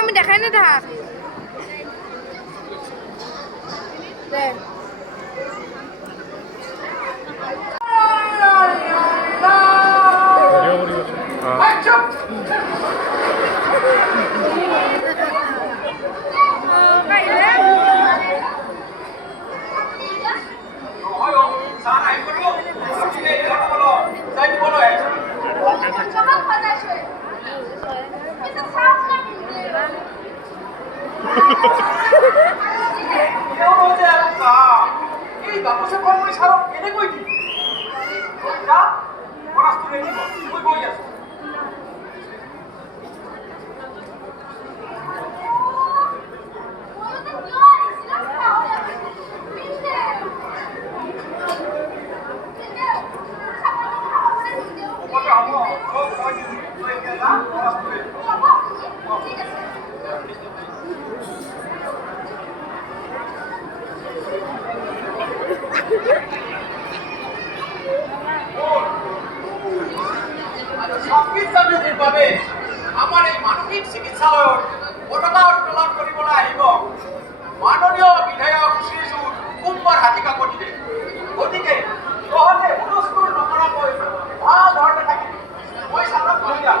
আমি দেখাই নি দেখা দে। আমাৰ এই মানসিক চিকিৎসালয়ত ঘটনা উত্তোলন কৰিবলৈ আহিব। মাননীয় বিধায়ক শ্ৰীযুত সোমবাৰ হাতিকা কটিলে গতিকে তহঁতে হুলস্থুল নকৰাকৈ ভালো ধৰণে থাকিবি মই চালক কৰি যাম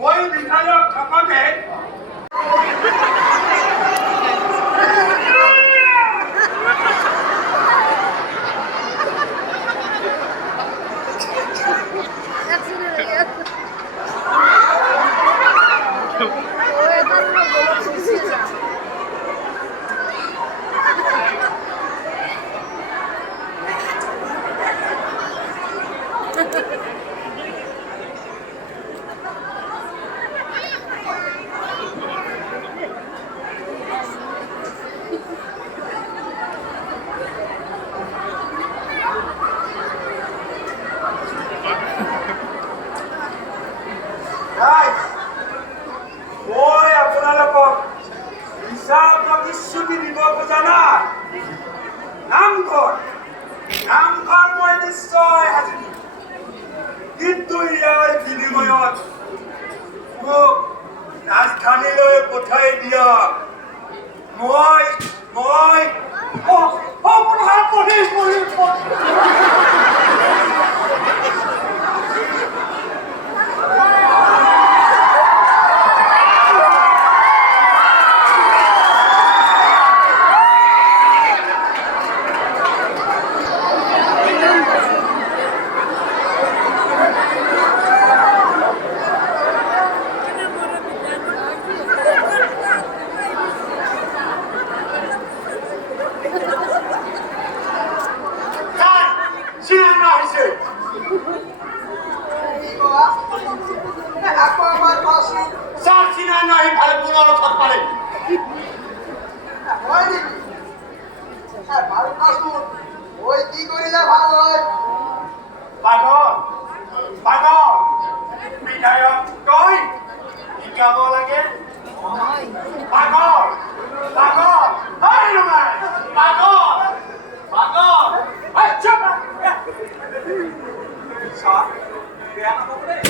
মই বিধায়ক থাকোঁতে কিন্তু বিনিময়ত মোক ৰাজধানীলৈ পঠাই দিয়া মই মই পুলিচ, পুলিচ, পুলিচ। ঐ কি কৰিলে ভালো হয় পাগল পাগল বিধায়ক তই শিকাব লাগে পাগল পাগল হয় নহয় পাগল পাগল হয়, চুপ! ছাৰ, বেয়া নাপাব দেই।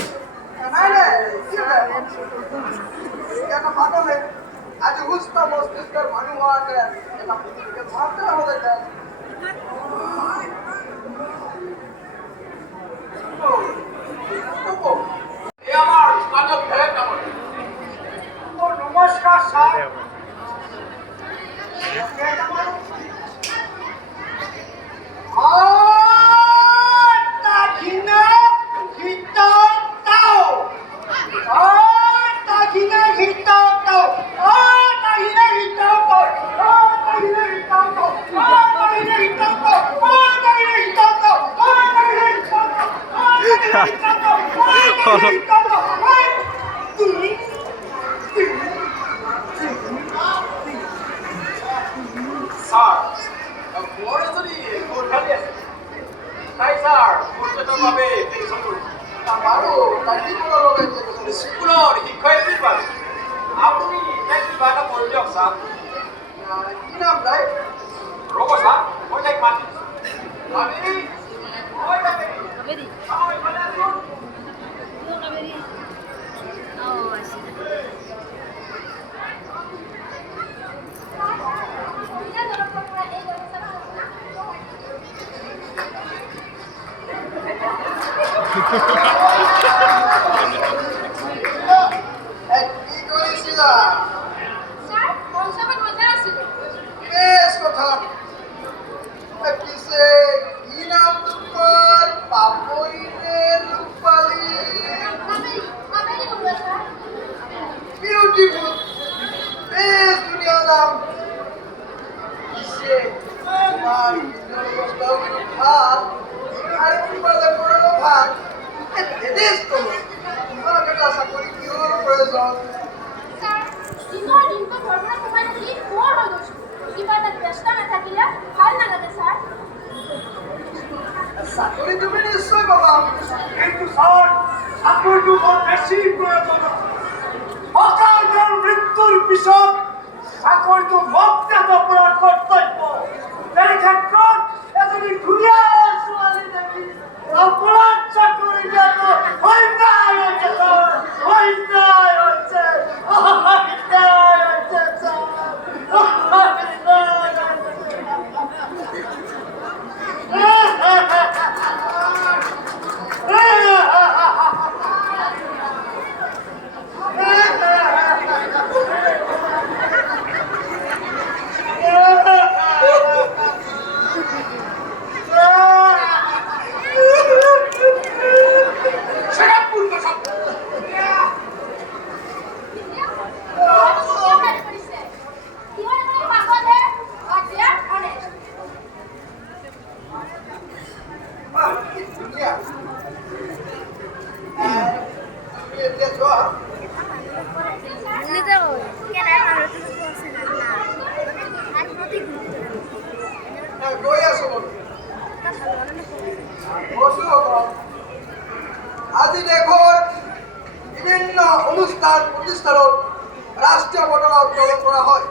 নাই নাই কি বেয়া? এটা পাগলে আজি সুস্থ মস্তিষ্কৰ মানুহ হোৱাকে এটা পৃথিৱীকে ভালকে হ'লে যে এই আমাৰ কি কৰিব লগাই দিয়ে কৈছে? স্কুলৰ শিক্ষয়িত্ৰীৰ বাবে আপুনি কৰি দিয়ক ছাৰ আহ, কি নাম মাতি ঐ বাপেৰী, কাবেৰী চাওঁ এইফালে আছোন। কিয় কাবেৰী অঁ আছে এ, Yeah. বৰ বেছি প্ৰয়োজন অকালৰ মৃত্যুৰ পিছত চাকৰিটো মৰ্যাদ অপৰাধ কৰ্তব্য তেনে ক্ষেত্ৰত এজনী ধুনীয়া ছোৱালী দেখি অপৰাধ চাকৰি দিয়াটো অন্যায় হৈছে অন্যায় হৈছে অন্যায় হৈছে অন্যায় বাহ, বিভিন্ন অনুষ্ঠান প্ৰতিষ্ঠানত ৰাষ্ট্ৰীয় পতাকা উত্তোলন কৰা হয়।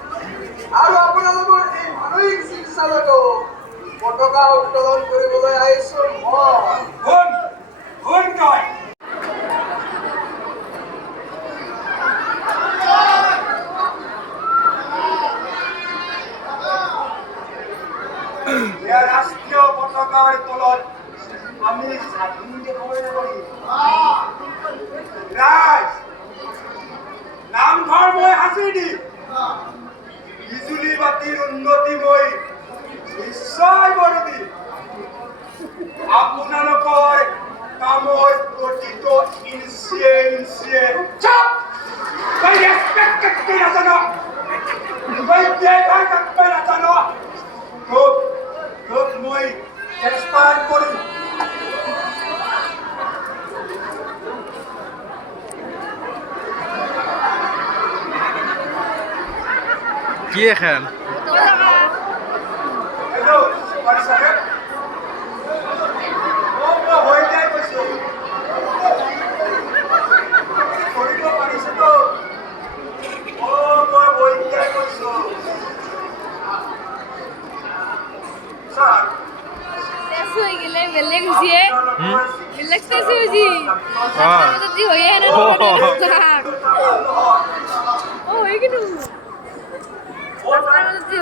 আৰু আপোনালোকৰ এই মানসিক চিকিৎসালয়তো পতাকা পতাকা উত্তোলন কৰিবলৈ আহিছো। মই ৰাষ্ট্ৰীয় পতাকাৰ তলত আমি স্বাধীন নকৰি ৰাজ নামঘৰ মই সাঁচি দি বিজুলী বাতিৰ উন্নতি মই নিশ্চয় কৰি দিম আপোনালোকৰ কামৰ প্ৰতিটো ইঞ্চিয়ে ইঞ্চিয়ে চুপ তই ৰেচপেক্ট কাটতে নাজান তই দেখাই কাটতে নাজান তোক তোক মই ট্ৰেন্সফাৰ কৰিম কি এখন হেল্ল' চুপাৰ চাহেব অঁ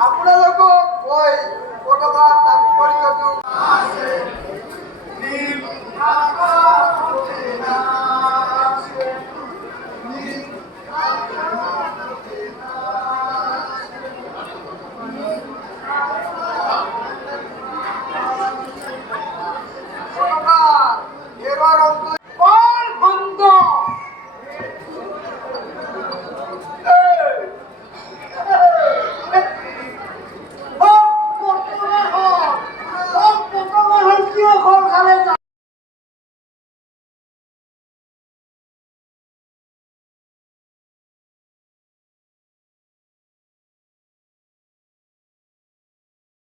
¡Apúrate!